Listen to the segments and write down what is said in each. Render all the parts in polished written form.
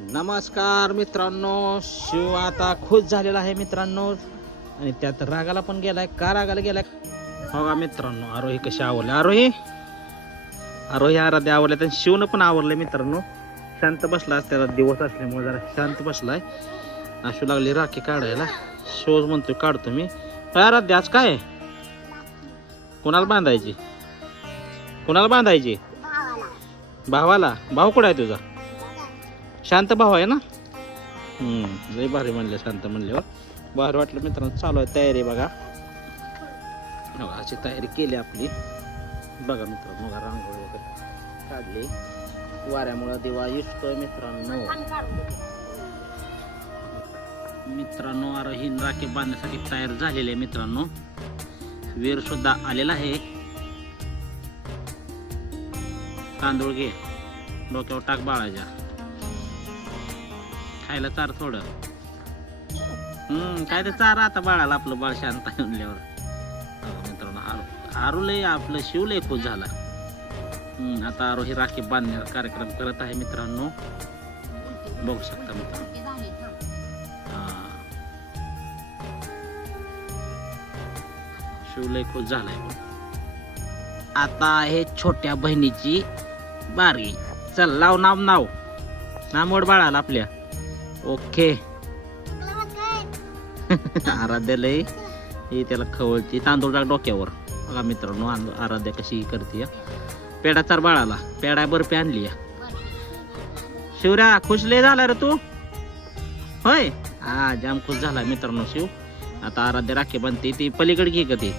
नमस्कार मित्रांनो, शिव आता खुश झालेला आहे मित्रांनो. आणि त्यात रागाला पण गेलाय. का रागाला गेलाय बघा मित्रांनो. आरोही कशी आवडली. आरोही आराध्या आवडल्या. तर शिवनं पण आवडले मित्रांनो. शांत बसला, त्याला दिवस असल्यामुळे जरा शांत बसलाय. आशू लागली राखी काढायला. शिवच म्हणतोय काढतो मी. आराध्या आज काय कोणाला बांधायची? भावाला. भाऊ कुठं आहे तुझा? शांत भाऊ आहे ना. लय भारी म्हणले शांत म्हणल्यावर भारी वाटलं मित्रांनो. चालू आहे तयारी बघा. अशी तयारी केली आपली बघा मित्रांनो. रांगोळी वगैरे काढली. वाऱ्यामुळे दिवा दिसतोय मित्रांनो. आरोहीन राखी बांधण्यासाठी तयार झालेले आहे मित्रांनो. वीर सुद्धा आलेला आहे. तांदूळ घे, डोक्यावर टाक बाळाच्या. खायला चार थोडं. काय ते चारा आता बाळाला. आपलं बाळ शांत आहे म्हणल्यावर मित्रांनो. आरू लय आपलं शिव लय खुश झाला. आता आरोही राखी बांधण्याचा कार्यक्रम करत आहे मित्रांनो. बघू शकता मित्रांनो. शिव लय खुश झालाय. आता आहे छोट्या बहिणीची बारी. चल लाव नाव मोड बाळाला आपल्या. ओके. आराध्या लय ही त्याला खवळती. तांदूळ टाक डोक्यावर बघा मित्रांनो. आराध्या कशी करते. पेढा चार बाळाला. पेढा बर्फी आणली. शिवरा खुश लय झाला रे तू. होय जाम खुश झाला मित्रांनो शिव. आता आराध्या राखी बांधते. ती पलीकडे घे का ती.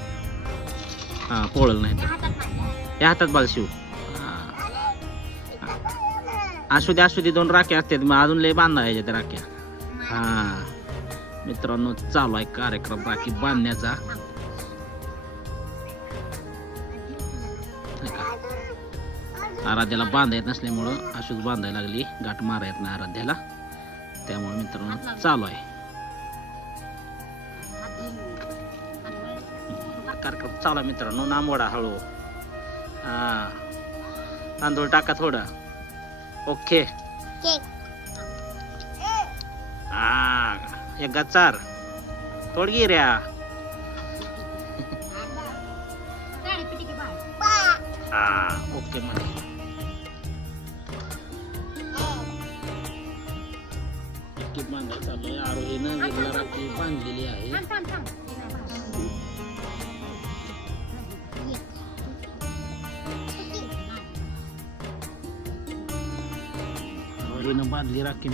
पोळल नाही तर या हातात बाळ शिव. असू दे 2 राख्या असतात. मग अजून लय बांधायच्या त्या राख्या. मित्रांनो चालू आहे कार्यक्रम राखी बांधण्याचा. आराध्याला बांधा येत नसल्यामुळं अशीच बांधायला लागली. गाठ मारा येत नाही आराध्याला. त्यामुळे मित्रांनो चालू आहे कार्यक्रम. चालू आहे मित्रांनो. नामोडा हळू. तांदूळ टाका थोडं. ओके. एक गचार थोडी ऱ्या. ओके म्हणे. बांधायला चालू आहे. आरोहीनं वीरला राखी बांधलेली आहे. आरोहीनं बांधली राखी.